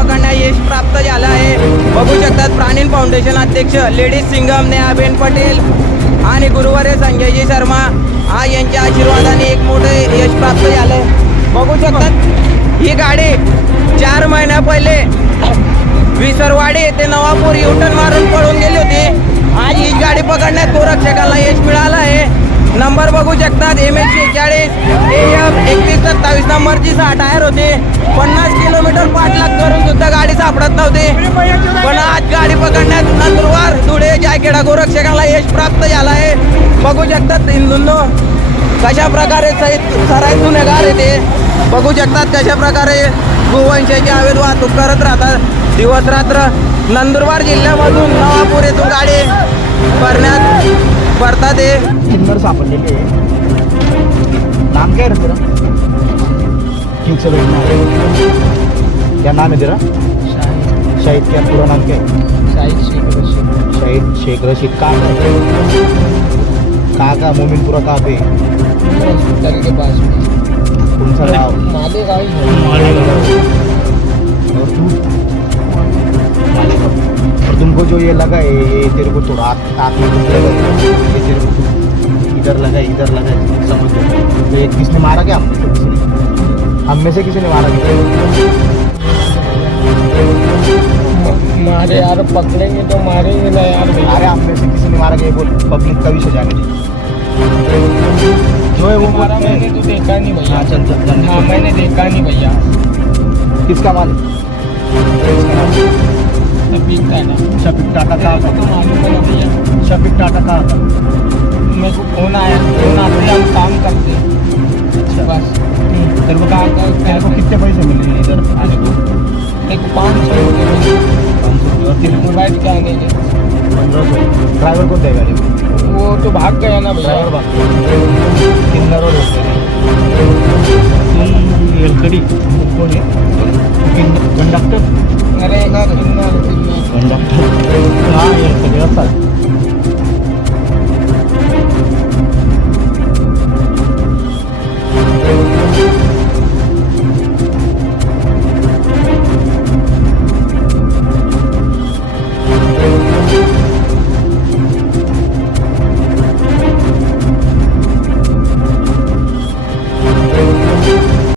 पकडण्यास यश प्राप्त झालं आहे. बघू शकतात प्राणीन फाउंडेशन अध्यक्ष लेडीज सिंगम नेहाबेन पटेल आणि गुरुवारे संजयजी शर्मा हा यांच्या आशीर्वादाने एक मोठे यश प्राप्त झालंय. बघू शकतात ही गाडी 4 महिन्या पहिले विसरवाडी येथे नवापूर युटर्न मारून पळून गेली होती. आज ही गाडी पकडण्यात गोरक्षकाला यश मिळालं आहे. नंबर बघू शकतात MH 46 AM 3127 नंबरची 6 टायर होते. 50 किलोमीटर पाठलाग करून सुद्धा गाडी सापडत नव्हती, पण आज गाडी पकडण्यात नंदुरबार धुळे जायखेडा गोरक्षकाला यश प्राप्त झालं आहे. बघू शकतात हिंदूंनो कशा प्रकारे सराईत गुन्हेगार येते. बघू शकतात कशा प्रकारे गोवंशाची अवैध वाहतूक करत राहतात दिवस रात्र. नंदुरबार जिल्ह्यामधून नवापूर येथून गाडी भरतात ते किन्नर सापडलेले आहे. नाम क्या है तेरा? ठीक से बैठना है. क्या नाम है तेरा? शाहिद. क्या पूरा नाम क्या है? शाहिद शेख रशीद. कहाँ का मोमिनपुरा कहाँ पे? हॉस्पिटल के पास में. कौन सा गाँव? मालेगांव. और तू? और तुमको जो ये लगा है ये तेरे को थोड़ा आँख में कुछ लगा है, ये तेरे को इधर लगा है समझ लो. तो ये किसने मारा क्या? हम में से किसी ने मारा क्या? मारे यार, पकड़ेंगे तो मारेंगे ना यार. अरे हम में से किसी ने मारा क्या? बोल, पब्लिक का विषय जाने दे. जो है वो मारा मैंने तो देखा नहीं भैया. हाँ चल चल चल. हाँ मैंने देखा नहीं भैया. किसका माल है? शफीक टाटा. शफीक टाटा कहाँ तो का? मालूम है ना भैया. शफीक टाटा कहाँ का? मेरे को फोन आया, फोन आते हम काम करते. अच्छा. बस तेरे को तेरे को कितने पैसे मिले इधर आने को? मेरे को 500 रुपये मिले. 500 रुपये. और तेरे को मोबाइल के आने के 1500. ड्राइवर कौन देगा गाड़ी को? वो तो भाग गया ना भैया. ड्राइवर बात किन्नर और एलकड़ी कौन है? कंडक्टर. अरे ना किन्नर. कंडक्टर. हाँ एलकड़ी.